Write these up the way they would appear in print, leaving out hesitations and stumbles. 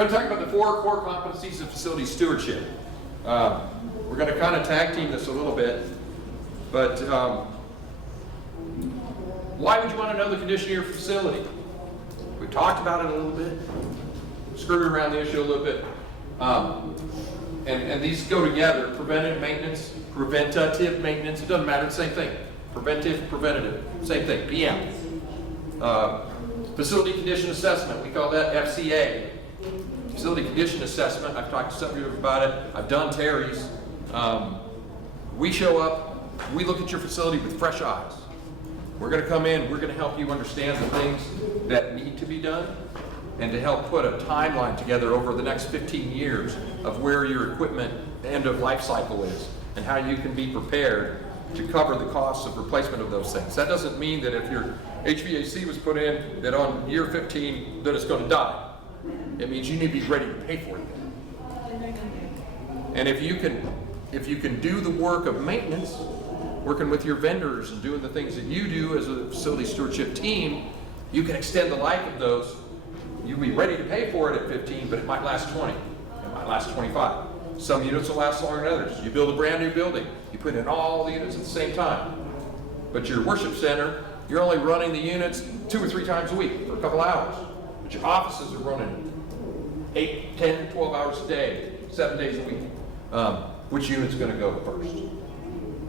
We're going to talk about the 4 core competencies of facility stewardship. We're going to kind of tag team this a little bit, but why would you want to know the condition of your facility? We talked about it a little bit, skirted around the issue a little bit, and these go together: preventative maintenance, preventative maintenance. It doesn't matter; it's the same thing. Preventive, preventative, same thing. PM. Facility condition assessment. We call that FCA. Facility condition assessment. I've talked to some of you about it. I've done Terry's. We show up. We look at your facility with fresh eyes. We're going to come in, we're going to help you understand the things that need to be done and to help put a timeline together over the next 15 years of where your equipment end of life cycle is and how you can be prepared to cover the costs of replacement of those things. That doesn't mean that if your HVAC was put in, that on year 15 that it's going to die. It means you need to be ready to pay for it. And if you can do the work of maintenance, working with your vendors and doing the things that you do as a facility stewardship team, you can extend the life of those. You'll be ready to pay for it at 15, but it might last 20. It might last 25. Some units will last longer than others. You build a brand new building. You put in all the units at the same time. But your worship center, you're only running the units 2 or 3 times a week for a couple hours. But your offices are running 8, 10, 12 hours a day, 7 days a week. Which unit's going to go first?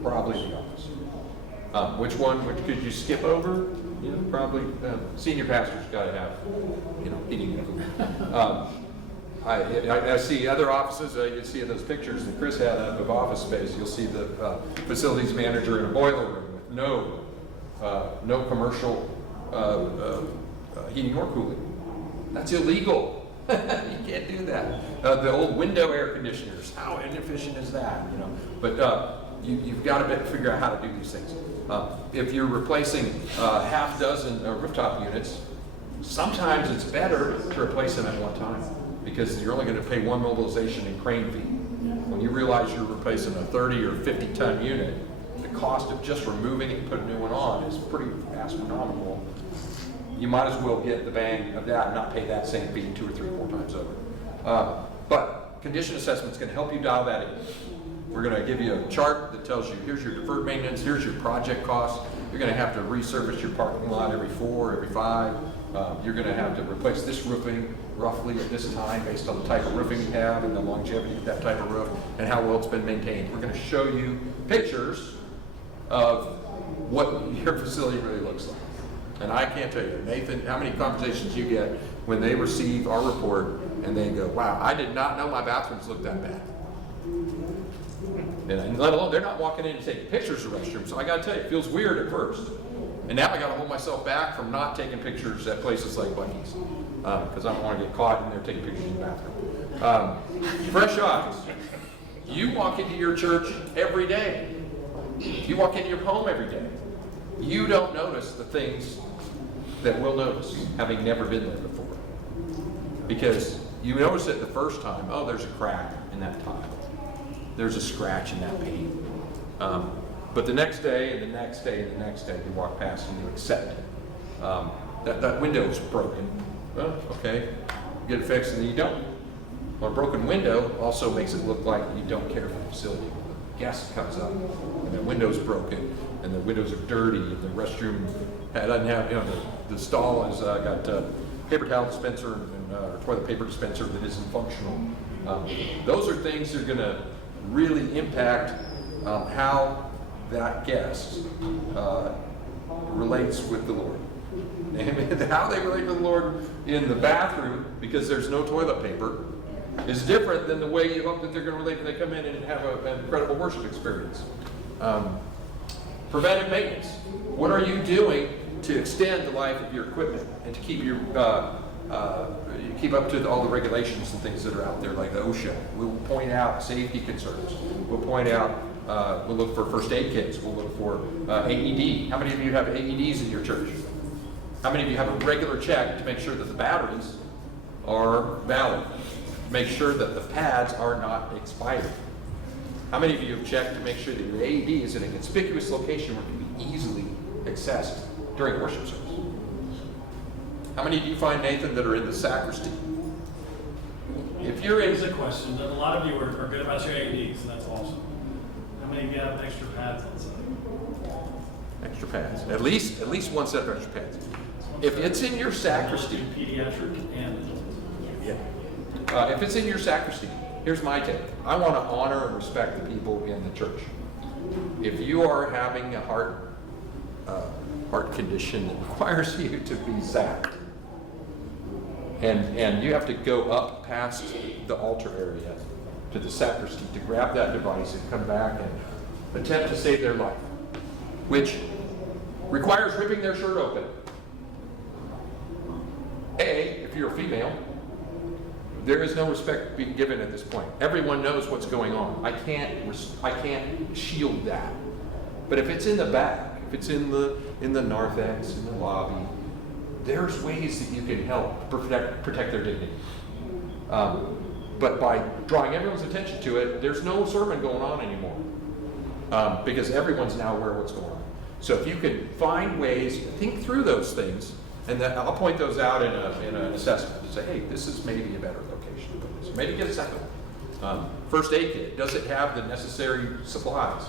Probably the office. Which one? Which could you skip over? You know, probably senior pastors got to have, heating and cooling. I see other offices. You see in those pictures that Chris had of office space. You'll see the facilities manager in a boiler room with no commercial heating or cooling. That's illegal. You can't do that. The old window air conditioners. How inefficient is that? But you've got to figure out how to do these things. If you're replacing half dozen rooftop units, sometimes it's better to replace them at one time because you're only going to pay one mobilization and crane fee. When you realize you're replacing a 30 or 50 ton unit, the cost of just removing it and putting a new one on is pretty astronomical. You might as well get the bang of that and not pay that same fee 2 or 3 or 4 times over. But condition assessment is going to help you dial that in. We're going to give you a chart that tells you here's your deferred maintenance, here's your project costs. You're going to have to resurface your parking lot every 4, every 5. You're going to have to replace this roofing roughly at this time based on the type of roofing you have and the longevity of that type of roof and how well it's been maintained. We're going to show you pictures of what your facility really looks like. And I can't tell you, Nathan, how many conversations you get when they receive our report and they go, wow, I did not know my bathrooms looked that bad. And let alone, they're not walking in and taking pictures of the restroom. So I got to tell you, it feels weird at first. And now I got to hold myself back from not taking pictures at places like Bunny's because I don't want to get caught in there taking pictures in the bathroom. Fresh eyes. You walk into your church every day. You walk into your home every day. You don't notice the things that we'll notice, having never been there before. Because you notice it the first time, oh, there's a crack in that tile. There's a scratch in that paint. But the next day, and the next day, and the next day, you walk past and you accept it. That window is broken. Well, okay, you get it fixed and then you don't. Well, a broken window also makes it look like you don't care for the facility. The guest comes up, and the window's broken, and the windows are dirty, and the restroom doesn't have, the stall has got paper towel dispenser and toilet paper dispenser that isn't functional. Those are things that are going to really impact how that guest relates with the Lord. And how they relate with the Lord in the bathroom, because there's no toilet paper, is different than the way you hope that they're going to relate when they come in and have an incredible worship experience. Preventive maintenance. What are you doing to extend the life of your equipment and to keep your keep up to all the regulations and things that are out there, like the OSHA? We'll point out safety concerns. We'll point out, we'll look for first aid kits. We'll look for AED. How many of you have AEDs in your church? How many of you have a regular check to make sure that the batteries are valid? Make sure that the pads are not expired. How many of you have checked to make sure that your AED is in a conspicuous location where it can be easily accessed during worship service? How many do you find, Nathan, that are in the sacristy? If you're Here's in, a question, a lot of you are good about your AEDs, and that's awesome. How many of you have extra pads on site? extra pads, at least one set of extra pads. If it's in your sacristy, Pediatric and adults. yeah. If it's in your sacristy, here's my take. I want to honor and respect the people in the church. If you are having a heart condition that requires you to be sacked, and you have to go up past the altar area to the sacristy to grab that device and come back and attempt to save their life, which requires ripping their shirt open. If you're a female, there is no respect being given at this point. Everyone knows what's going on. I can't shield that. But if it's in the back, if it's in the narthex, in the lobby, there's ways that you can help protect their dignity. But by drawing everyone's attention to it, there's no sermon going on anymore, because everyone's now aware of what's going on. So if you can find ways, think through those things, and then I'll point those out in an assessment. Say, hey, this is maybe a better location for this. Maybe get a second one. First aid kit, does it have the necessary supplies?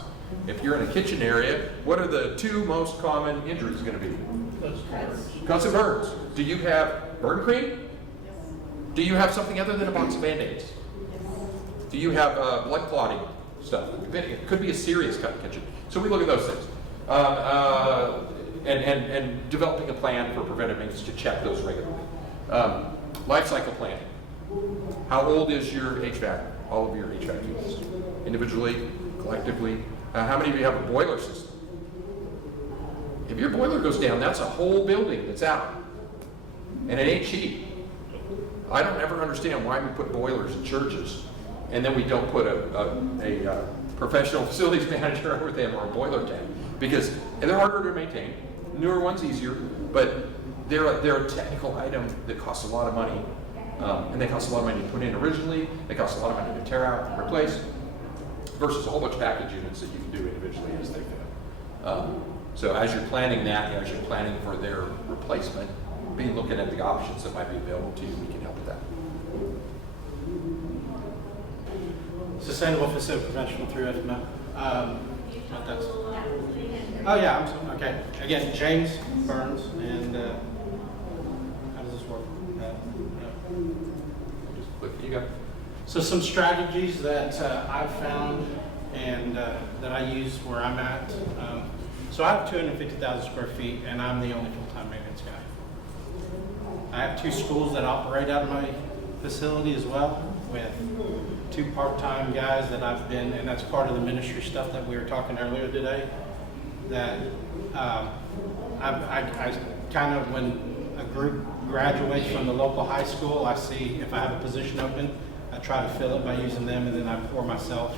If you're in a kitchen area, what are the two most common injuries going to be? Cuts and burns. Do you have burn cream? Do you have something other than a box of Band-Aids? Do you have blood clotting stuff? It could be a serious cut in the kitchen. So we look at those things. And developing a plan for preventive maintenance to check those regularly. Life cycle planning. How old is your HVAC? All of your HVAC units. Individually, collectively. How many of you have a boiler system? If your boiler goes down, that's a whole building that's out. And it ain't cheap. I don't ever understand why we put boilers in churches and then we don't put a professional facilities manager over them or a boiler tank, because they're harder to maintain. Newer ones easier, but they're a technical item that costs a lot of money, and they cost a lot of money to put in originally. They cost a lot of money to tear out and replace, versus a whole bunch of package units that you can do individually as they fit. So as you're planning that, as you're planning for their replacement, be looking at the options that might be available to you. We can help with that. Sustainable facility prevention through FML. Oh yeah, I'm sorry. Okay. Again, James Burns, and how does this work? Just click. You go. So some strategies that I've found and that I use where I'm at. So I have 250,000 square feet, and I'm the only full-time maintenance guy. I have 2 schools that operate out of my facility as well, with 2 part-time guys that I've been, and that's part of the ministry stuff that we were talking earlier today. That I kind of, when a group graduates from the local high school, I see if I have a position open, I try to fill it by using them, and then I pour myself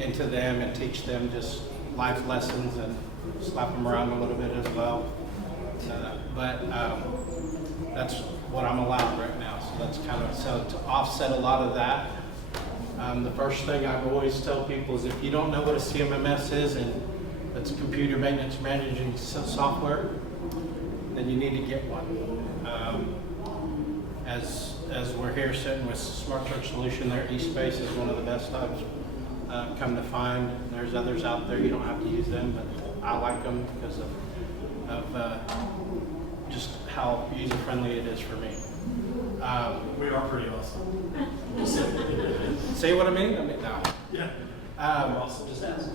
into them and teach them just life lessons and slap them around a little bit as well. But that's what I'm allowed right now. So that's kind of, so to offset a lot of that, the first thing I always tell people is if you don't know what a CMMS is, and it's computer maintenance managing software, then you need to get one. As we're here sitting with Smart Church Solution, their eSpace is one of the best I've come to find. There's others out there, you don't have to use them, but I like them because of just how user-friendly it is for me. We are pretty awesome. See what I mean? No. Yeah. Awesome. Just ask.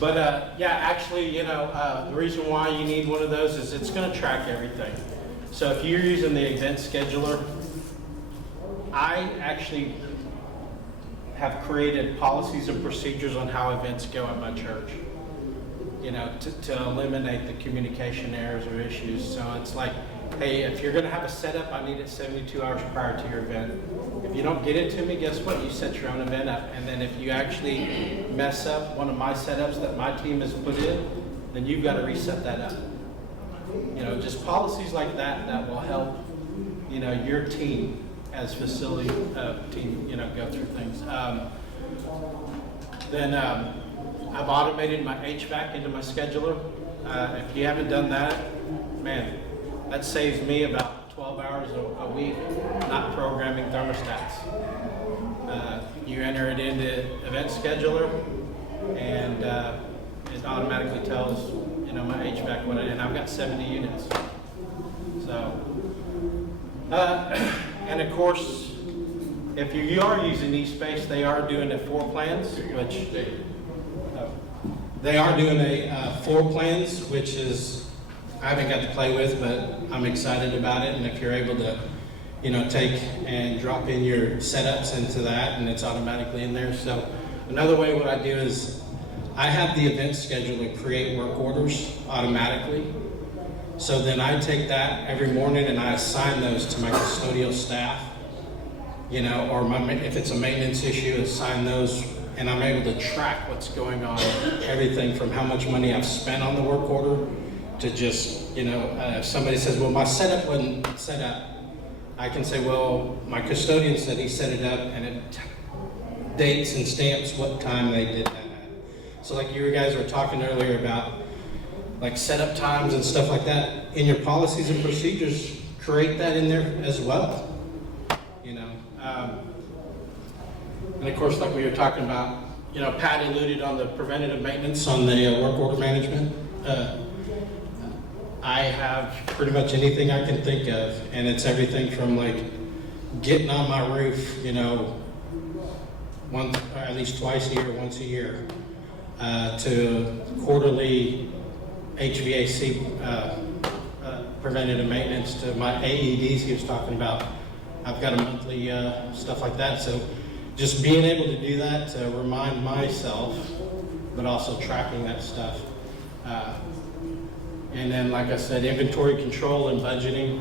But yeah, actually, the reason why you need one of those is it's going to track everything. So if you're using the event scheduler, I actually have created policies and procedures on how events go at my church, to eliminate the communication errors or issues. So it's like, hey, if you're going to have a setup, I need it 72 hours prior to your event. If you don't get it to me, guess what? You set your own event up. And then if you actually mess up one of my setups that my team has put in, then you've got to reset that up. Just policies like that will help, your team as facility team, go through things. Then I've automated my HVAC into my scheduler. If you haven't done that, man, that saves me about 12 hours a week not programming thermostats. You enter it into event scheduler, and it automatically tells, you know, my HVAC what and I've got 70 units. So, and of course, if you are using eSpace, they are doing the floor plans, which they are doing a floor plans, which is I haven't got to play with, but I'm excited about it. And if you're able to, you know, take and drop in your setups into that, and it's automatically in there. So another way what I do is I have the event scheduler create work orders automatically. So then I take that every morning and I assign those to my custodial staff, you know, or if it's a maintenance issue, assign those, and I'm able to track what's going on, everything from how much money I've spent on the work order to just, you know, if somebody says, well, my setup wasn't set up, I can say, well, my custodian said he set it up, and it dates and stamps what time they did that at. So like you guys were talking earlier about like setup times and stuff like that, in your policies and procedures, create that in there as well, you know. And of course, like we were talking about, you know, Pat alluded on the preventative maintenance on the work order management. I have pretty much anything I can think of, and it's everything from like getting on my roof, you know, once, or at least twice a year, once a year, to quarterly HVAC preventative maintenance, to my AEDs he was talking about. I've got a monthly stuff like that. So just being able to do that to remind myself, but also tracking that stuff. And then, like I said, inventory control and budgeting.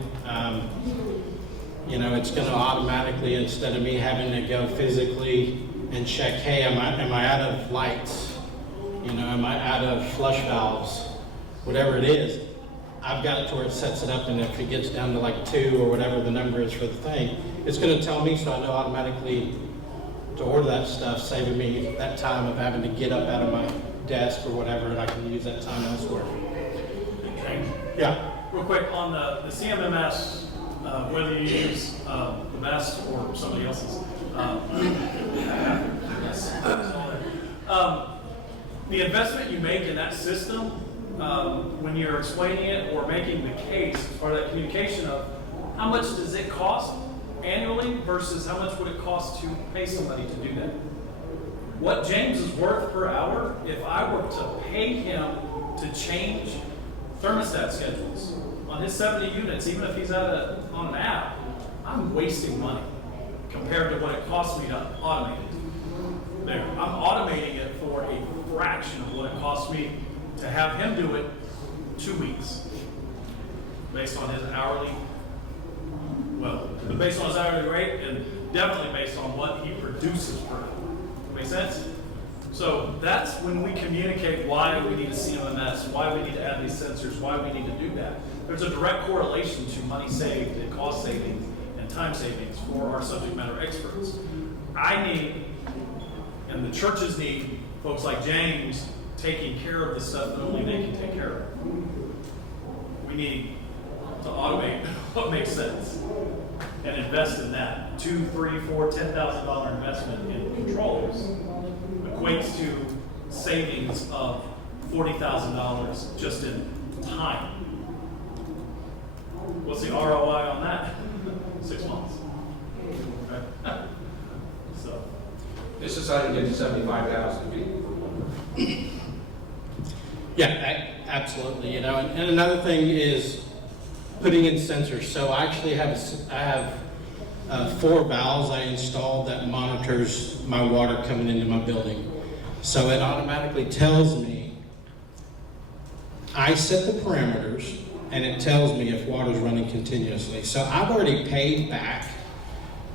You know, it's going to automatically, instead of me having to go physically and check, hey, am I out of lights? You know, am I out of flush valves? Whatever it is, I've got it to where it sets it up, and if it gets down to like 2 or whatever the number is for the thing, it's going to tell me, so I know automatically to order that stuff, saving me that time of having to get up out of my desk or whatever, and I can use that time elsewhere. Yeah. Real quick, on the CMMS, whether you use the best or somebody else's, the investment you make in that system, when you're explaining it or making the case as part of that communication of how much does it cost annually versus how much would it cost to pay somebody to do that? What James is worth per hour, if I were to pay him to change thermostat schedules on his 70 units, even if he's on an app, I'm wasting money compared to what it costs me to automate it. There, I'm automating it for a fraction of what it costs me to have him do it 2 weeks, based on his hourly, based on his hourly rate, and definitely based on what he produces per hour. Make sense? So that's when we communicate why we need a CMMS, why we need to add these sensors, why we need to do that. There's a direct correlation to money saved and cost savings and time savings for our subject matter experts. I need, and the churches need, folks like James taking care of the stuff that only they can take care of. We need to automate what makes sense and invest in that. $2, $3, $4, $10,000 investment in controls equates to savings of $40,000 just in time. What's the ROI on that? 6 months. Okay. So This is how you get to 75,000 people. Yeah, absolutely. You know, and another thing is putting in sensors. So I actually have 4 valves I installed that monitors my water coming into my building. So it automatically tells me, I set the parameters, and it tells me if water's running continuously. So I've already paid back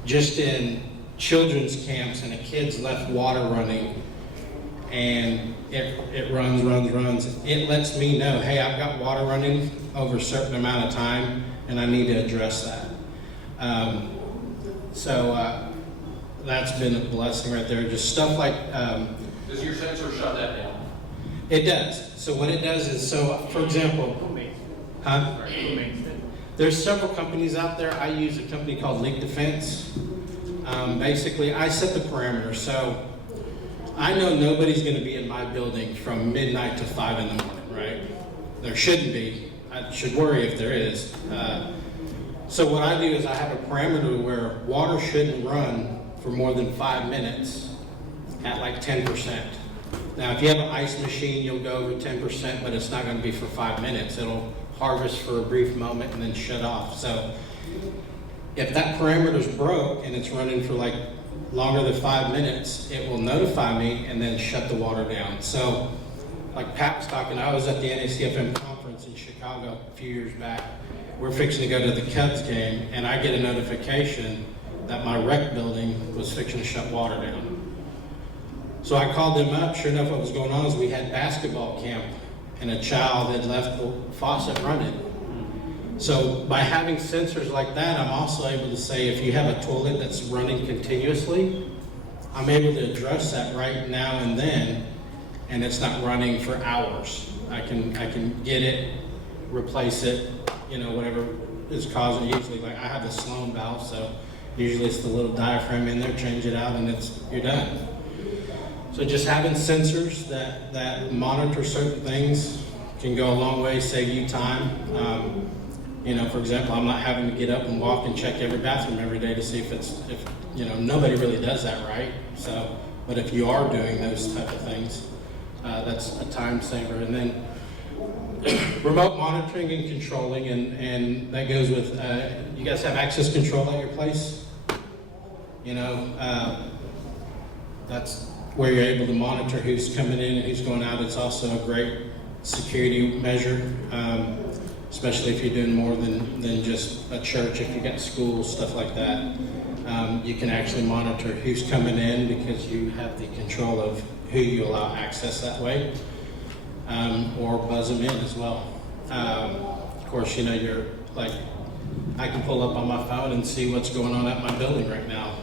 just in children's camps, and a kid's left water running, and it runs. It lets me know, hey, I've got water running over a certain amount of time, and I need to address that. That's been a blessing right there. Just stuff like... Does your sensor shut that down? It does. So what it does is, so for example... There's several companies out there. I use a company called Leak Defense. Basically, I set the parameters. So I know nobody's going to be in my building from midnight to 5 in the morning, right? There shouldn't be. I should worry if there is. So what I do is I have a parameter where water shouldn't run for more than 5 minutes at like 10%. Now, if you have an ice machine, you'll go over 10%, but it's not going to be for 5 minutes. It'll harvest for a brief moment and then shut off. So if that parameter's broke and it's running for like longer than 5 minutes, it will notify me and then shut the water down. So like Pat was talking, I was at the NACFM conference in Chicago a few years back. We're fixing to go to the Cubs game, and I get a notification that my rec building was fixing to shut water down. So I called them up. Sure enough, what was going on is we had basketball camp, and a child had left the faucet running. So by having sensors like that, I'm also able to say if you have a toilet that's running continuously, I'm able to address that right now and then, and it's not running for hours. I can get it, replace it, whatever is causing it. Usually, like I have the Sloan valve, so usually it's the little diaphragm in there, change it out, and you're done. So just having sensors that monitor certain things can go a long way, save you time. For example, I'm not having to get up and walk and check every bathroom every day to see if nobody really does that, right? So, but if you are doing those type of things, that's a time saver. And then remote monitoring and controlling, and that goes with, you guys have access control at your place? That's where you're able to monitor who's coming in and who's going out. It's also a great security measure, especially if you're doing more than just a church. If you got schools, stuff like that, you can actually monitor who's coming in because you have the control of who you allow access that way, or buzz them in as well. Of course, you're like, I can pull up on my phone and see what's going on at my building right now,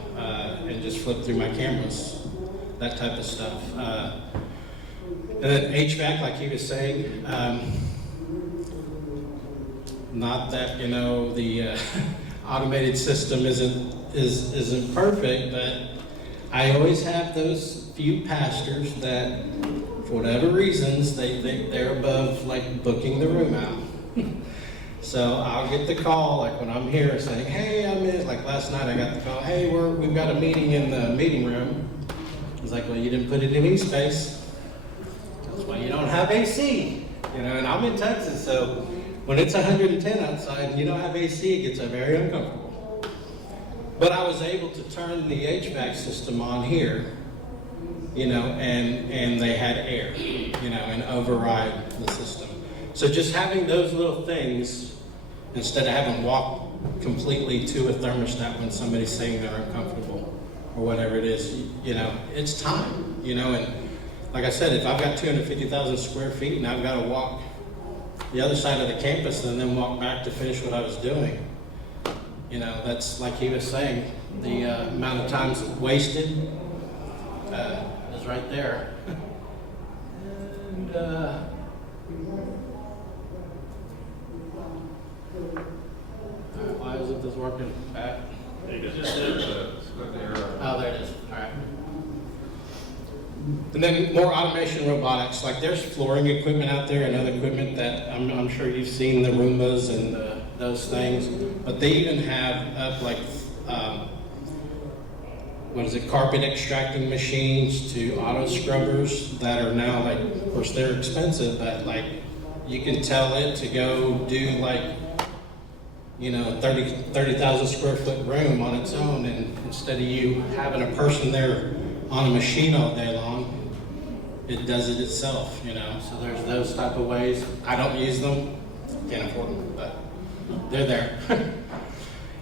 and just flip through my cameras, that type of stuff. And then HVAC, like he was saying, not that the automated system isn't perfect, but I always have those few pastors that, for whatever reasons, they think they're above like booking the room out. So I'll get the call, like when I'm here saying, hey, I'm in, like last night I got the call, hey, we've got a meeting in the meeting room. It's like, well, you didn't put it in E-Space. That's why you don't have AC. And I'm in Texas, so when it's 110 outside and you don't have AC, it gets very uncomfortable. But I was able to turn the HVAC system on here, and they had air, and override the system. So just having those little things, instead of having to walk completely to a thermostat when somebody's saying they're uncomfortable or whatever it is, it's time, and like I said, if I've got 250,000 square feet and I've got to walk the other side of the campus and then walk back to finish what I was doing, that's like he was saying, the amount of times wasted is right there. And why isn't this working, Pat? Oh, there it is. All right. And then more automation robotics. Like there's flooring equipment out there and other equipment that I'm sure you've seen, the Roombas and those things. But they even have carpet extracting machines to auto scrubbers that are now like, of course they're expensive, but like you can tell it to go do like 30,000 square foot room on its own, and instead of you having a person there on a machine all day long, it does it itself, So there's those type of ways. I don't use them, can't afford them, but they're there.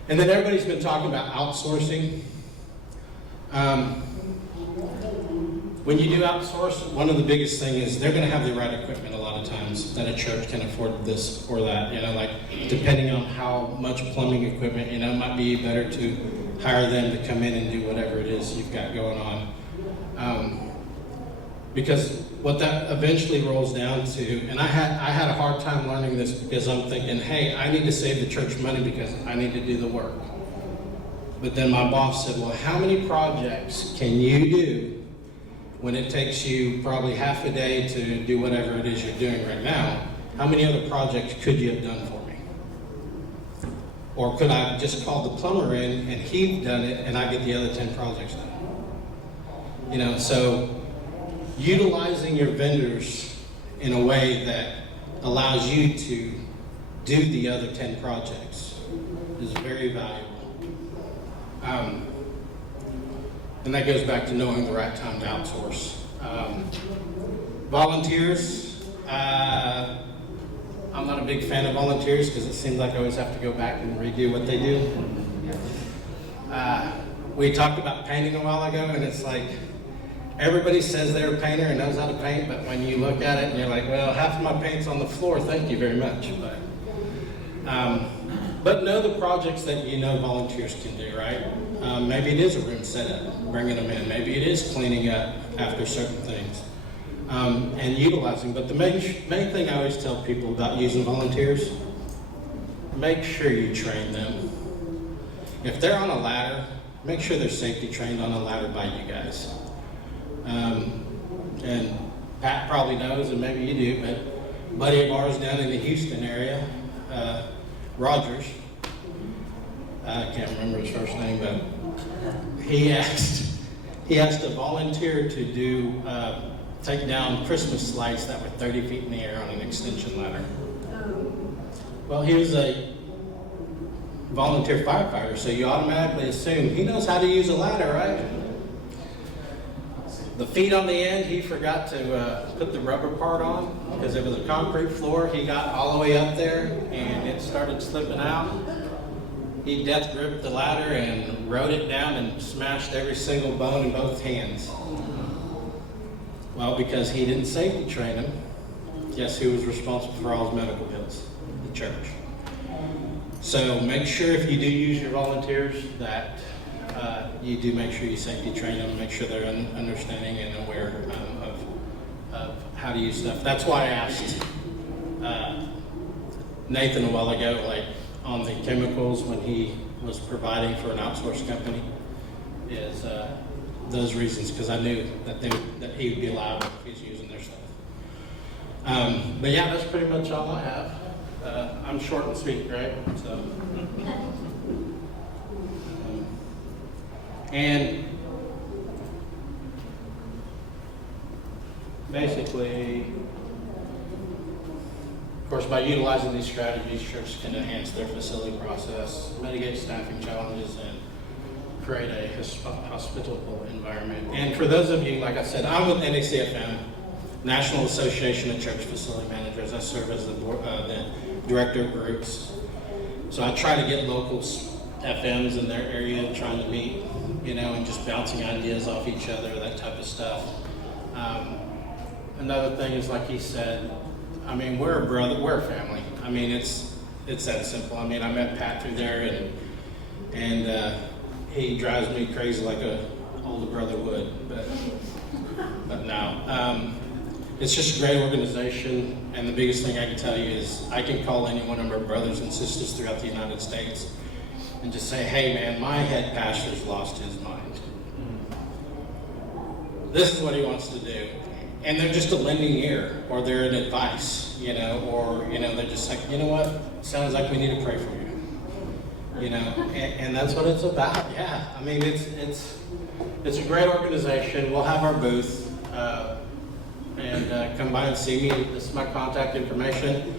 And then everybody's been talking about outsourcing. When you do outsource, one of the biggest thing is they're going to have the right equipment a lot of times that a church can afford this or that, like depending on how much plumbing equipment, it might be better to hire them to come in and do whatever it is you've got going on. Because what that eventually rolls down to, and I had a hard time learning this because I'm thinking, hey, I need to save the church money because I need to do the work. But then my boss said, well, how many projects can you do when it takes you probably half a day to do whatever it is you're doing right now? How many other projects could you have done for me? Or could I have just called the plumber in and he'd done it and I get the other 10 projects done? You know, so utilizing your vendors in a way that allows you to do the other 10 projects is very valuable. And that goes back to knowing the right time to outsource. Volunteers, I'm not a big fan of volunteers because it seems like I always have to go back and redo what they do. We talked about painting a while ago, and it's like, everybody says they're a painter and knows how to paint, but when you look at it and you're like, well, half of my paint's on the floor, thank you very much. But know the projects that you know volunteers can do, right? Maybe it is a room setup, bringing them in. Maybe it is cleaning up after certain things, and utilizing. But the main thing I always tell people about using volunteers, make sure you train them. If they're on a ladder, make sure they're safety trained on a ladder by you guys. And Pat probably knows, and maybe you do, but a buddy of ours down in the Houston area, Rogers, I can't remember his first name, but he asked a volunteer to do take down Christmas lights that were 30 feet in the air on an extension ladder. Well, he was a volunteer firefighter, so you automatically assume he knows how to use a ladder, right? The feet on the end, he forgot to put the rubber part on because it was a concrete floor. He got all the way up there and it started slipping out. He death gripped the ladder and rode it down and smashed every single bone in both hands. Well, because he didn't safety train him, guess who was responsible for all his medical bills? The church. So make sure if you do use your volunteers that you do make sure you safety train them, make sure they're understanding and aware of how to use stuff. That's why I asked Nathan a while ago, like on the chemicals when he was providing for an outsourced company, is those reasons, because I knew that he would be liable if he's using their stuff. But yeah, that's pretty much all I have. I'm short and sweet, right? So. And basically, of course, by utilizing these strategies, churches can enhance their facility process, mitigate staffing challenges, and create a hospitable environment. And for those of you, like I said, I'm with NACFM, National Association of Church Facility Managers. I serve as the director of groups. So I try to get local FMs in their area trying to meet, and just bouncing ideas off each other, that type of stuff. Another thing is, like he said, I mean, we're a brother, we're a family. I mean, it's that simple. I mean, I met Pat through there, and he drives me crazy like a older brother would, but no. It's just a great organization, and the biggest thing I can tell you is I can call any one of our brothers and sisters throughout the United States and just say, hey man, my head pastor's lost his mind. This is what he wants to do. And they're just a lending ear, or they're an advice, or they're just like, you know what, sounds like we need to pray for you. And that's what it's about, yeah. I mean, it's a great organization. We'll have our booth, and come by and see me. This is my contact information.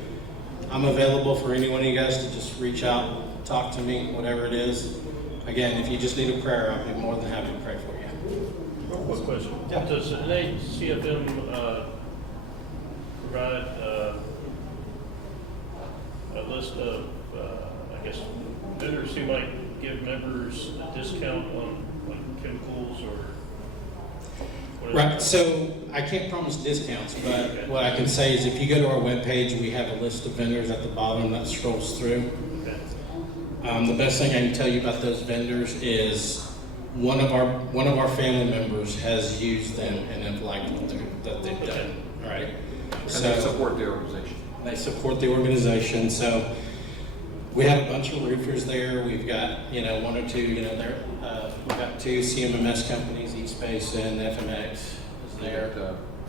I'm available for any one of you guys to just reach out, talk to me, whatever it is. Again, if you just need a prayer, I'll be more than happy to pray for you. Quick question. Yeah. Does NACFM provide a list of, I guess, vendors who might give members a discount on chemicals or whatever? Right, so I can't promise discounts, but what I can say is if you go to our webpage, we have a list of vendors at the bottom that scrolls through. Okay. The best thing I can tell you about those vendors is one of our family members has used them and have liked that they've done, right? And they support the organization. They support the organization, so we have a bunch of roofers there. We've got, one or two, we've got 2 CMMS companies, eSpace and FMX is there.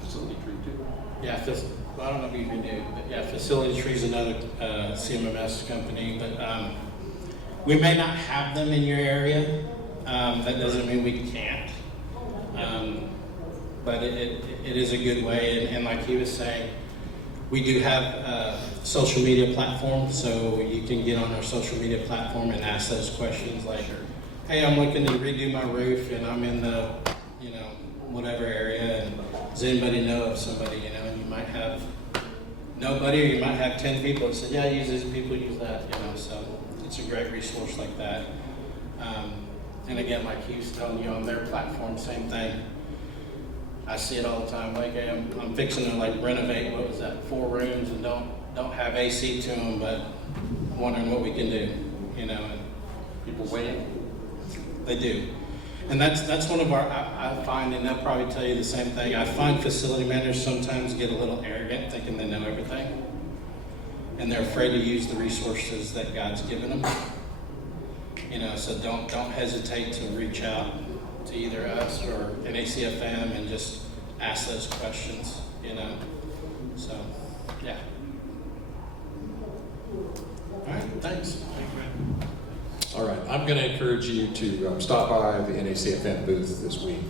Facility Tree too. Yeah, I don't know if you can do, but yeah, Facility Tree is another CMMS company, but we may not have them in your area. That doesn't mean we can't. But it is a good way, and like he was saying, we do have a social media platform, so you can get on our social media platform and ask those questions like, hey, I'm looking to redo my roof and I'm in the, whatever area, and does anybody know of somebody, and you might have nobody, or you might have 10 people that say, yeah, I use this, people use that, so it's a great resource like that. And again, like he was telling you on their platform, same thing. I see it all the time. Like I'm fixing to renovate, 4 rooms and don't have AC to them, but I'm wondering what we can do, and People waiting. they do. And that's one of our, I find, and they'll probably tell you the same thing, I find facility managers sometimes get a little arrogant thinking they know everything. And they're afraid to use the resources that God's given them. So don't hesitate to reach out to either us or NACFM and just ask those questions, So, yeah. All right, thanks. All right, I'm going to encourage you to stop by the NACFM booth this week.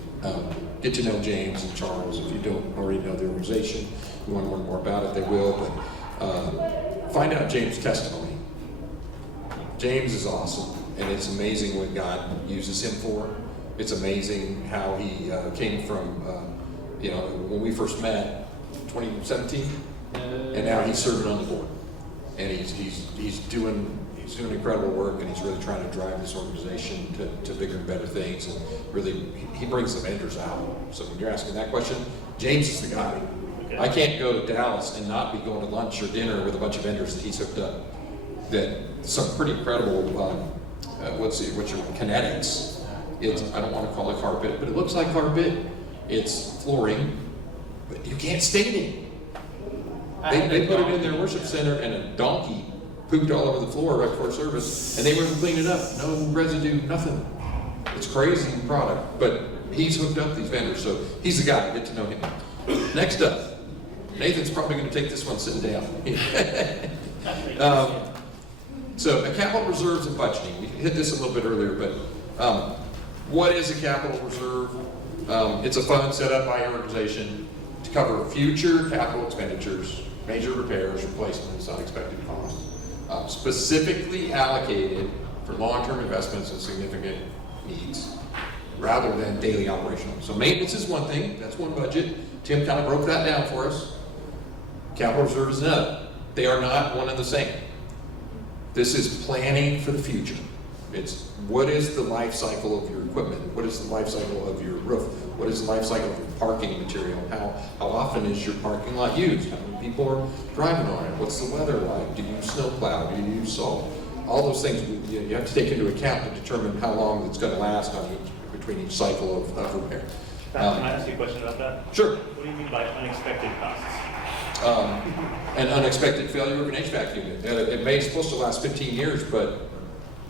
Get to know James and Charles. If you don't already know the organization, you want to learn more about it, they will. But find out James' testimony. James is awesome, and it's amazing what God uses him for. It's amazing how he came from, when we first met, 2017, and now he's serving on the board, and he's doing incredible work, and he's really trying to drive this organization to bigger and better things, and really he brings the vendors out. So when you're asking that question, James is the guy. Okay. I can't go to Dallas and not be going to lunch or dinner with a bunch of vendors that he's hooked up. That some pretty incredible, what's your kinetics. I don't want to call it carpet, but it looks like carpet. It's flooring, but you can't stain it. They put it in their worship center, and a donkey pooped all over the floor right before service, and they were cleaning it up. No residue, nothing. It's crazy product, but he's hooked up these vendors, so he's the guy. Get to know him. Next up, Nathan's probably going to take this one sitting down. So, capital reserves and budgeting. We hit this a little bit earlier, but what is a capital reserve? It's a fund set up by your organization to cover future capital expenditures, major repairs, replacements, unexpected costs, specifically allocated for long-term investments and significant needs, rather than daily operational. So maintenance is one thing, that's one budget. Tim kind of broke that down for us. Capital reserve is another. They are not one and the same. This is planning for the future. It's what is the life cycle of your equipment? What is the life cycle of your roof? What is the life cycle of your parking material? How often is your parking lot used? How many people are driving on it? What's the weather like? Do you use snowplow? Do you use salt? All those things you have to take into account to determine how long it's going to last between each cycle of repair. Can I ask you a question about that? Sure. What do you mean by unexpected costs? An unexpected failure of an HVAC unit. It may supposed to last 15 years, but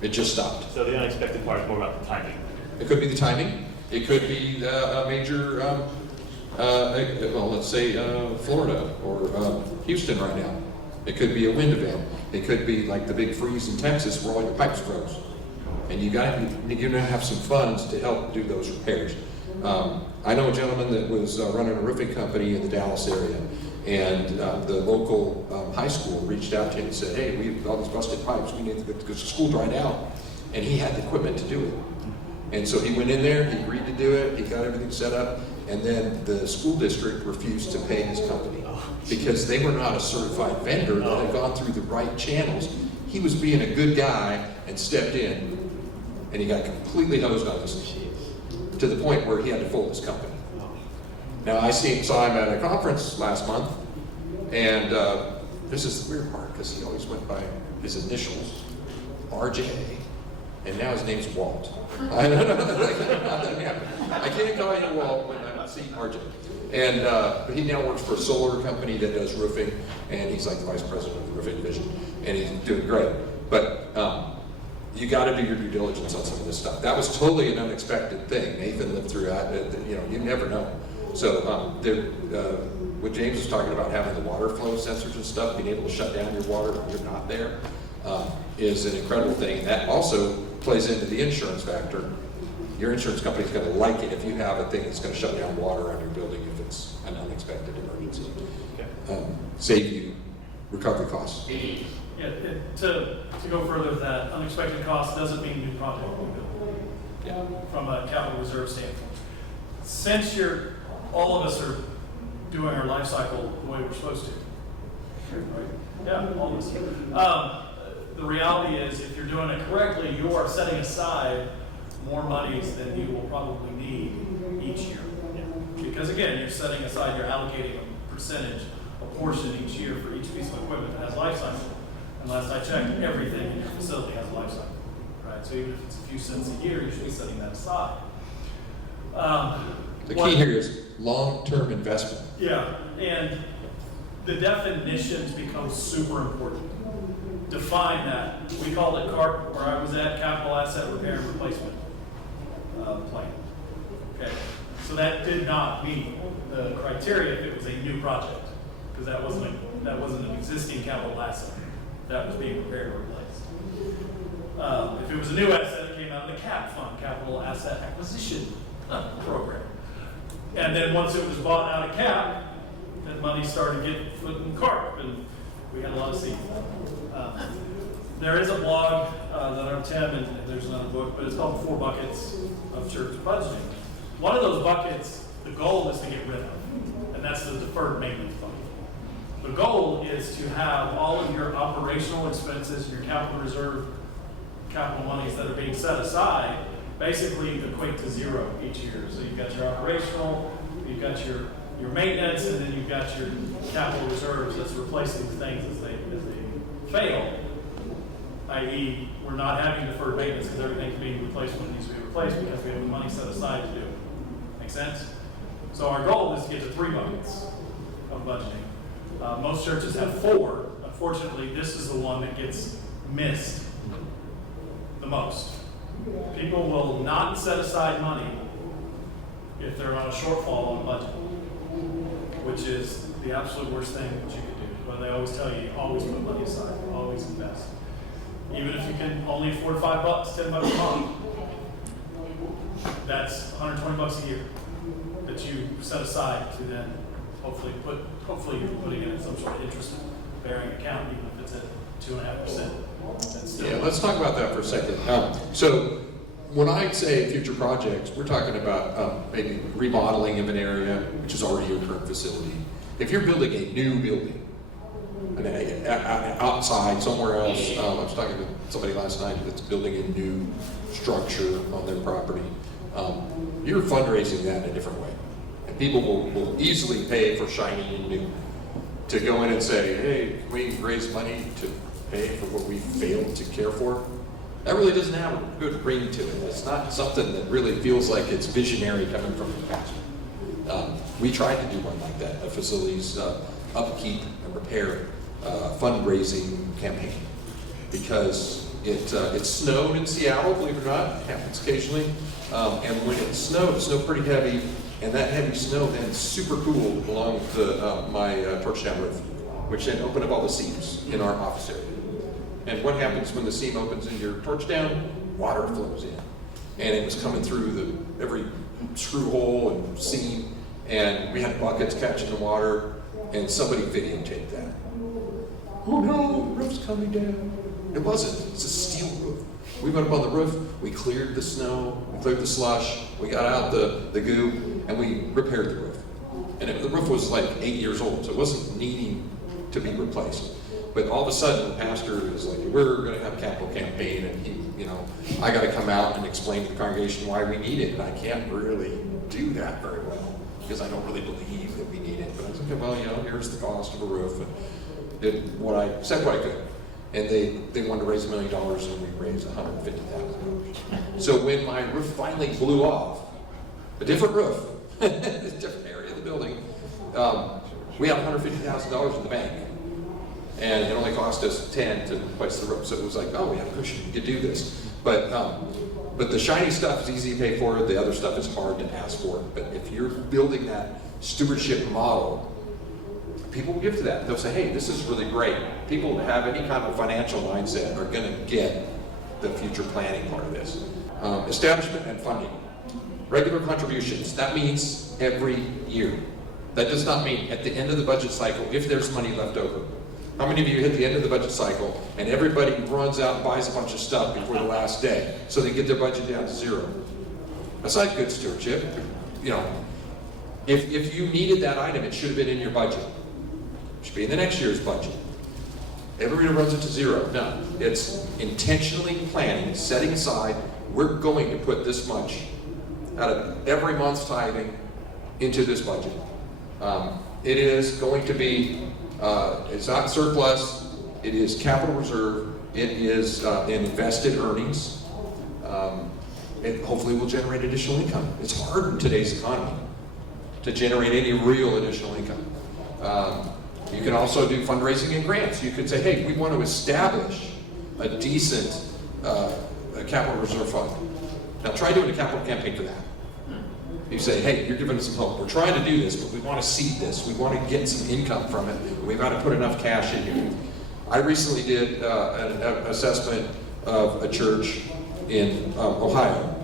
it just stopped. So the unexpected part is more about the timing. It could be the timing. It could be a major, let's say Florida or Houston right now. It could be a wind event. It could be like the big freeze in Texas where all your pipes froze. And you're gonna have some funds to help do those repairs. I know a gentleman that was running a roofing company in the Dallas area, and the local high school reached out to him and said, hey, we have all these busted pipes, we need to, because the school dried out, and he had the equipment to do it. And so he went in there, he agreed to do it, he got everything set up, and then the school district refused to pay his company because they were not a certified vendor that had gone through the right channels. He was being a good guy and stepped in, and he got completely hosed on this to the point where he had to fold his company. Now I saw him at a conference last month, and this is the weird part because he always went by his initials, RJ. and now his name's Walt. I don't know how that happened. I can't call you Walt when I see RJ. And but he now works for a solar company that does roofing, and he's like the vice president of the roofing division, and he's doing great. But you got to do your due diligence on some of this stuff. That was totally an unexpected thing. Nathan lived through that. You know, you never know. So what James was talking about, having the water flow sensors and stuff, being able to shut down your water when you're not there, is an incredible thing. And that also plays into the insurance factor. Your insurance company is going to like it if you have a thing that's going to shut down water on your building if it's an unexpected emergency. Save you recovery costs. Yeah, to go further with that, unexpected cost doesn't mean new project new build. Yeah. From a capital reserve standpoint. Since all of us are doing our life cycle the way we're supposed to. Right? Yeah, all of us. The reality is, if you're doing it correctly, you are setting aside more monies than you will probably need each year. Because again, you're setting aside, you're allocating a percentage, a portion each year for each piece of equipment that has life cycle. And last I checked, everything in your facility has a life cycle. Right? So even if it's a few cents a year, you should be setting that aside. The key here is long-term investment. Yeah, and the definitions become super important. Define that. We called it CARP, where I was at, Capital Asset Repair and Replacement Plan. Okay, so that did not meet the criteria if it was a new project, because that wasn't an existing capital asset that was being repaired or replaced. If it was a new asset, it came out of the CAP fund, Capital Asset Acquisition Program. And then once it was bought out of CAP, then money started getting put in CARP, and we had a lot of seeds. There is a blog that I'm Tim, and there's another book, but it's called 4 Buckets of Church Budgeting. One of those buckets, the goal is to get rid of, and that's the deferred maintenance bucket. The goal is to have all of your operational expenses, your capital reserve, capital monies that are being set aside, basically equate to zero each year. So you've got your operational, you've got your maintenance, and then you've got your capital reserves that's replacing things as they fail. I.e., we're not having deferred maintenance because everything's being replaced when it needs to be replaced because we have the money set aside to do it. Make sense? So our goal is to get to 3 buckets of budgeting. Most churches have 4. Unfortunately, this is the one that gets missed the most. People will not set aside money if they're on a shortfall on budget, which is the absolute worst thing that you could do. Well, they always tell you, always put money aside, always invest. Even if you can only afford $5, $10 a month, that's $120 a year that you set aside to then hopefully you're putting it in some sort of interest-bearing account, even if it's at 2.5%. Yeah, let's talk about that for a second. So when I say future projects, we're talking about maybe remodeling of an area, which is already your current facility. If you're building a new building, outside somewhere else, I was talking to somebody last night that's building a new structure on their property. You're fundraising that in a different way. And people will easily pay for shiny and new. To go in and say, hey, can we raise money to pay for what we failed to care for? That really doesn't have a good ring to it. It's not something that really feels like it's visionary coming from the pastor. We tried to do one like that, a facilities upkeep and repair fundraising campaign, because it snowed in Seattle, believe it or not. It happens occasionally. And when it snowed pretty heavy, and that heavy snow then super cooled along my torch down roof, which then opened up all the seams in our office area. And what happens when the seam opens in your torch down? Water flows in. And it was coming through every screw hole and seam, and we had buckets catching the water, and somebody videotaped that. Oh no, the roof's coming down. It wasn't, it's a steel roof. We went up on the roof, we cleared the snow, we cleared the slush, we got out the goo, and we repaired the roof. And the roof was like 8 years old, so it wasn't needing to be replaced. But all of a sudden, the pastor is like, we're going to have a capital campaign, and I got to come out and explain to the congregation why we need it, and I can't really do that very well because I don't really believe that we need it. But I was like, well, here's the cost of a roof, and did what I said what I could. And they wanted to raise $1 million and we raised $150,000. So when my roof finally blew off, a different roof, a different area of the building, we had $150,000 in the bank. And it only cost us 10 to replace the roof. So it was like, oh, we have a cushion, we could do this. But the shiny stuff is easy to pay for, the other stuff is hard to ask for. But if you're building that stewardship model, people will give to that. They'll say, hey, this is really great. People who have any kind of financial mindset are going to get the future planning part of this. Establishment and funding. Regular contributions, that means every year. That does not mean at the end of the budget cycle, if there's money left over. How many of you hit the end of the budget cycle and everybody runs out and buys a bunch of stuff before the last day so they get their budget down to zero? That's not good stewardship. You know, if you needed that item, it should have been in your budget. It should be in the next year's budget. Everybody runs it to zero. No, it's intentionally planning, setting aside, we're going to put this much out of every month's tithing into this budget. It is going to be, it's not surplus, it is capital reserve, it is invested earnings. It hopefully will generate additional income. It's hard in today's economy to generate any real additional income. You can also do fundraising and grants. You could say, hey, we want to establish a decent capital reserve fund. Now try doing a capital campaign for that. You say, hey, you're giving us some hope. We're trying to do this, but we want to seed this. We want to get some income from it. We've got to put enough cash in here. I recently did an assessment of a church in Ohio,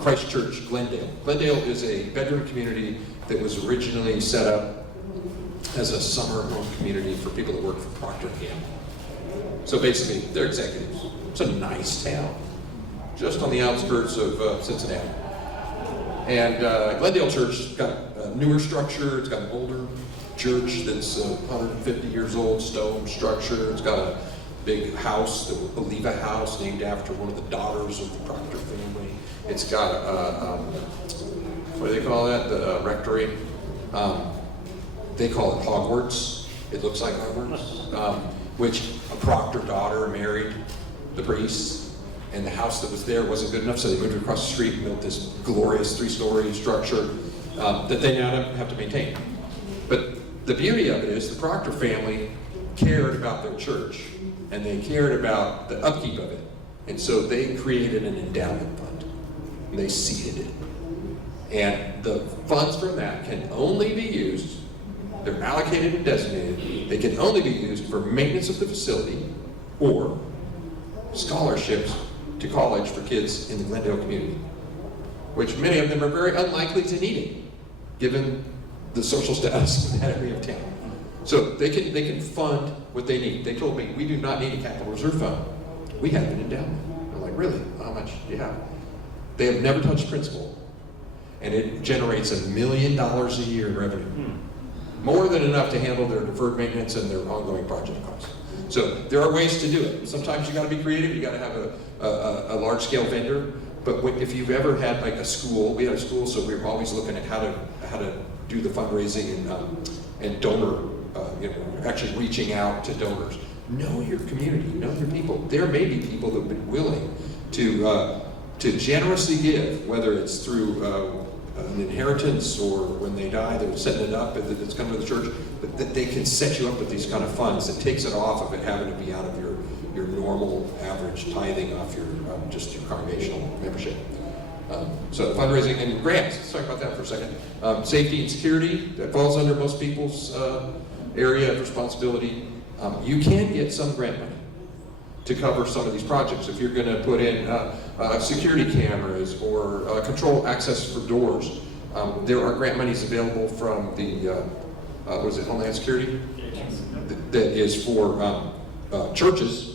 Christ Church, Glendale. Glendale is a bedroom community that was originally set up as a summer home community for people that work for Procter & Gamble. So basically, they're executives. It's a nice town, just on the outskirts of Cincinnati. And Glendale Church got a newer structure. It's got an older church that's 150 years old, stone structure. It's got a big house, the Oliva House, named after one of the daughters of the Proctor family. It's got what do they call that? The rectory. They call it Hogwarts. It looks like Hogwarts, which a Proctor daughter married the priest. And the house that was there wasn't good enough, so they moved across the street and built this glorious 3-story structure that they now have to maintain. But the beauty of it is the Proctor family cared about their church, and they cared about the upkeep of it. And so they created an endowment fund, and they seeded it. And the funds from that can only be used, they're allocated and designated, they can only be used for maintenance of the facility or scholarships to college for kids in the Glendale community, which many of them are very unlikely to need it, given the social status of that area of town. So they can fund what they need. They told me, we do not need a capital reserve fund. We have an endowment. I'm like, really? How much do you have? They have never touched principal, and it generates $1 million a year in revenue. More than enough to handle their deferred maintenance and their ongoing project costs. So there are ways to do it. Sometimes you got to be creative. You got to have a large-scale vendor. But if you've ever had like a school, we had a school, so we were always looking at how to do the fundraising and donor, actually reaching out to donors. Know your community. Know your people. There may be people that have been willing to generously give, whether it's through an inheritance or when they die, they're setting it up, and it's coming to the church, but that they can set you up with these kind of funds that takes it off of it having to be out of your normal average tithing off your just your congregational membership. So fundraising and grants, let's talk about that for a second. Safety and security, that falls under most people's area of responsibility. You can get some grant money to cover some of these projects. If you're going to put in security cameras or control access for doors, there are grant monies available from the, Homeland Security? That is for churches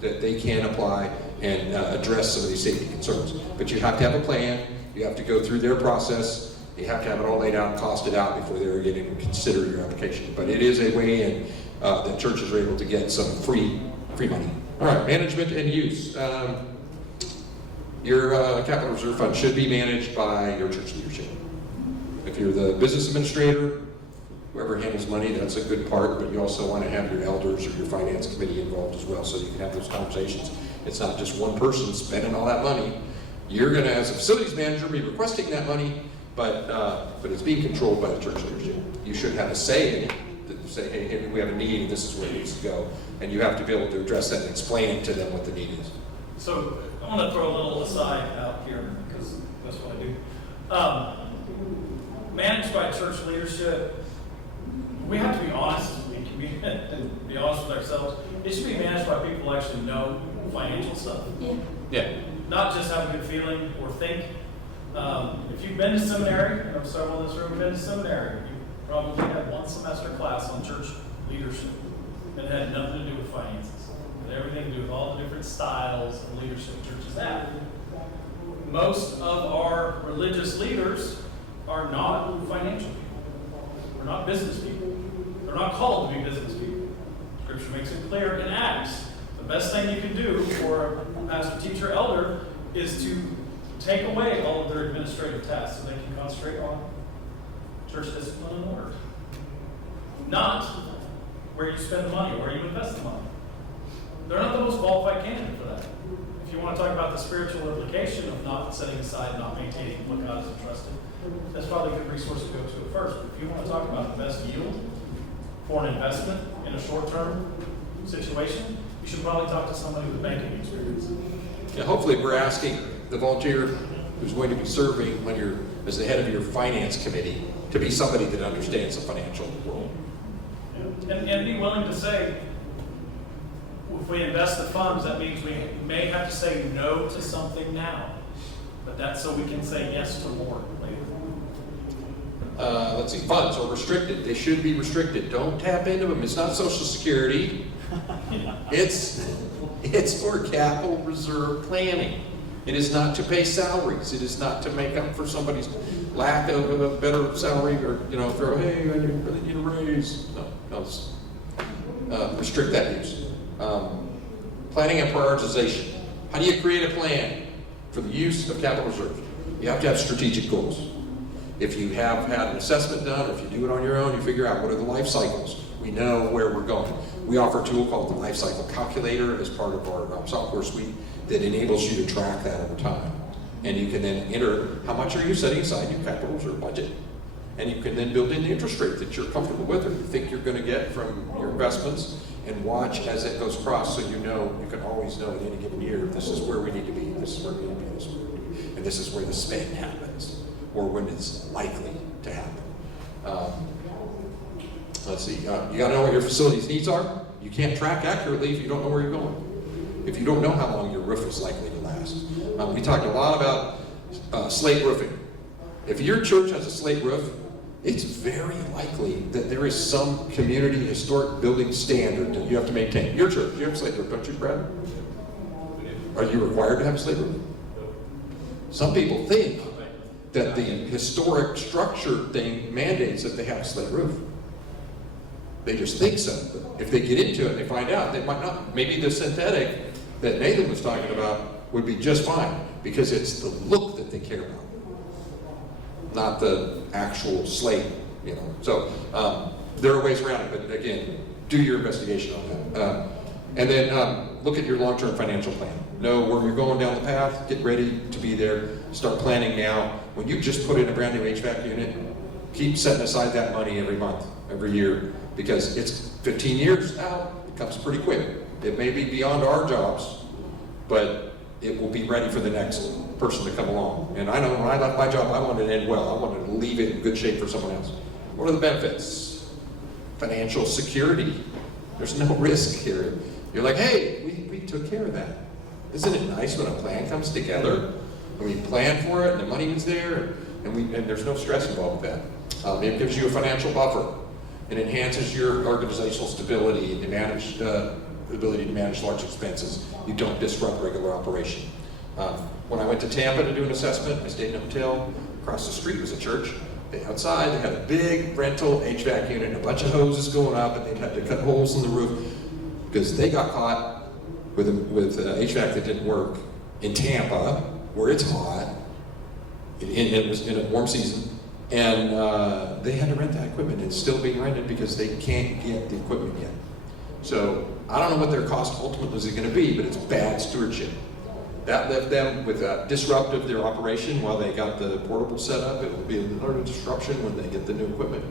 that they can apply and address some of these safety concerns. But you have to have a plan, you have to go through their process, you have to have it all laid out and costed out before they're going to consider your application. But it is a way in that churches are able to get some free money. All right, management and use. Your capital reserve fund should be managed by your church leadership. If you're the business administrator, whoever handles money, that's a good part, but you also want to have your elders or your finance committee involved as well, so you can have those conversations. It's not just one person spending all that money. You're gonna, as a facilities manager, be requesting that money, but it's being controlled by the church leadership. You should have a say in it, to say, hey, we have a need, and this is where it needs to go. And you have to be able to address that and explain to them what the need is. So I want to throw a little aside out here because that's what I do. Managed by church leadership, we have to be honest and be honest with ourselves. It should be managed by people who actually know financial stuff. Yeah. Not just have a good feeling or think. If you've been to seminary, I know several in this room have been to seminary, you probably had one semester class on church leadership. And it had nothing to do with finances. It had everything to do with all the different styles of leadership churches have. Most of our religious leaders are not financial people. They're not business people. They're not called to be business people. Scripture makes it clear in Acts. The best thing you can do for a pastor, teacher, elder is to take away all of their administrative tasks so they can concentrate on church discipline and order. Not where you spend the money, where you invest the money. They're not the most qualified candidate for that. If you want to talk about the spiritual implication of not setting aside, not maintaining what God has entrusted, that's probably a good resource to go to it first. But if you want to talk about the best yield for an investment in a short-term situation, you should probably talk to somebody with banking experience. Yeah, hopefully we're asking the volunteer who's going to be serving when you're as the head of your finance committee to be somebody that understands the financial world. And be willing to say, if we invest the funds, that means we may have to say no to something now. But that's so we can say yes to more later. Let's see, funds are restricted. They should be restricted. Don't tap into them. It's not Social Security. It's for capital reserve planning. It is not to pay salaries. It is not to make up for somebody's lack of a better salary or, throw, hey, I really need a raise. No, restrict that use. Planning and prioritization. How do you create a plan for the use of capital reserves? You have to have strategic goals. If you have had an assessment done, or if you do it on your own, you figure out what are the life cycles. We know where we're going. We offer a tool called the Life Cycle Calculator as part of our software suite that enables you to track that over time. And you can then enter how much are you setting aside in your capital reserve budget. And you can then build in the interest rate that you're comfortable with or you think you're going to get from your investments and watch as it goes across so you can always know in any given year, this is where we need to be, this is where we need to be, this is where we need to be, and this is where the spend happens or when it's likely to happen. Let's see, you got to know what your facilities needs are. You can't track accurately if you don't know where you're going. If you don't know how long your roof is likely to last. We talked a lot about slate roofing. If your church has a slate roof, it's very likely that there is some community historic building standard that you have to maintain. Your church, you have a slate roof, don't you, Brad? Are you required to have a slate roof? Some people think that the historic structure thing mandates that they have a slate roof. They just think so. But if they get into it and they find out, they might not. Maybe the synthetic that Nathan was talking about would be just fine because it's the look that they care about, not the actual slate, So there are ways around it, but again, do your investigation on that. And then look at your long-term financial plan. Know where you're going down the path, get ready to be there, start planning now. When you just put in a brand new HVAC unit, keep setting aside that money every month, every year, because it's 15 years out, it comes pretty quick. It may be beyond our jobs, but it will be ready for the next person to come along. And I know when I left my job, I wanted to end well. I wanted to leave it in good shape for someone else. What are the benefits? Financial security. There's no risk here. You're like, hey, we took care of that. Isn't it nice when a plan comes together and we plan for it and the money was there and there's no stress involved with that. It gives you a financial buffer. It enhances your organizational stability and the ability to manage large expenses. You don't disrupt regular operation. When I went to Tampa to do an assessment, I stayed in a hotel. Across the street was a church. Outside, they had a big rental HVAC unit and a bunch of hoses going up, and they'd have to cut holes in the roof because they got caught with HVAC that didn't work in Tampa, where it's hot. It was in a warm season, And they had to rent that equipment. It's still being rented because they can't get the equipment yet. So I don't know what their cost ultimately is going to be, but it's bad stewardship. That left them with disruptive their operation while they got the portable set up. It will be another disruption when they get the new equipment.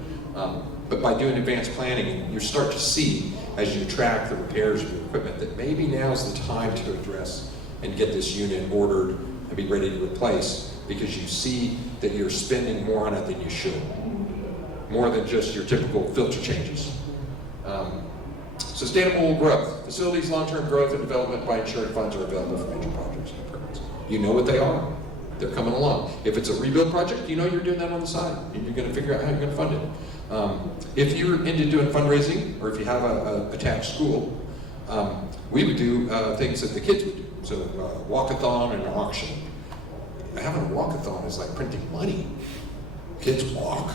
But by doing advanced planning, you start to see as you track the repairs of your equipment that maybe now's the time to address and get this unit ordered and be ready to replace, because you see that you're spending more on it than you should. More than just your typical filter changes. Sustainable growth. Facilities, long-term growth and development by insured funds are available for major projects and programs. You know what they are. They're coming along. If it's a rebuild project, you know you're doing that on the side. And you're going to figure out how you're going to fund it. If you're into doing fundraising, or if you have a attached school, we would do things that the kids would do. So walkathon and an auction. Having a walkathon is like printing money. Kids walk,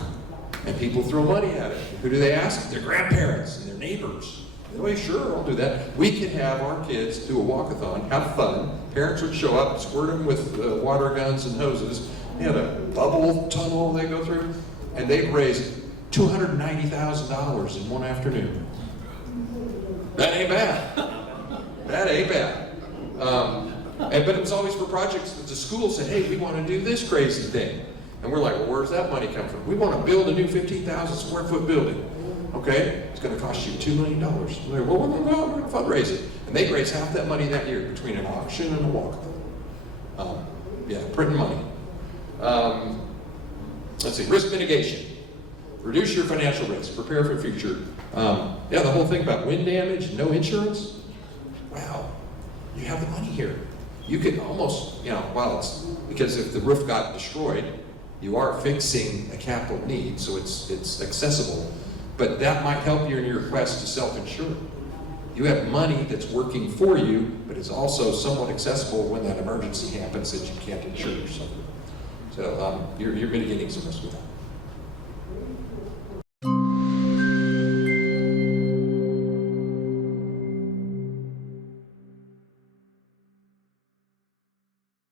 and people throw money at it. Who do they ask? Their grandparents and their neighbors. Oh, sure, I'll do that. We could have our kids do a walkathon, have fun. Parents would show up, squirt them with water guns and hoses. They had a bubble tunnel they go through, and they'd raise $290,000 in one afternoon. That ain't bad. That ain't bad. But it was always for projects that the school said, hey, we want to do this crazy thing. And we're like, well, where's that money come from? We want to build a new 15,000 square foot building. Okay, it's going to cost you $2 million. They're like, well, we're going to fundraise it. And they raise half that money that year between an auction and a walkathon. Yeah, printing money. Let's see, risk mitigation. Reduce your financial risk, prepare for the future. Yeah, the whole thing about wind damage, no insurance. Wow, you have the money here. You could almost, well, it's because if the roof got destroyed, you are fixing a capital need, so it's accessible. But that might help you in your quest to self-insure. You have money that's working for you, but it's also somewhat accessible when that emergency happens that you can't insure yourself. So you're mitigating some risk with that.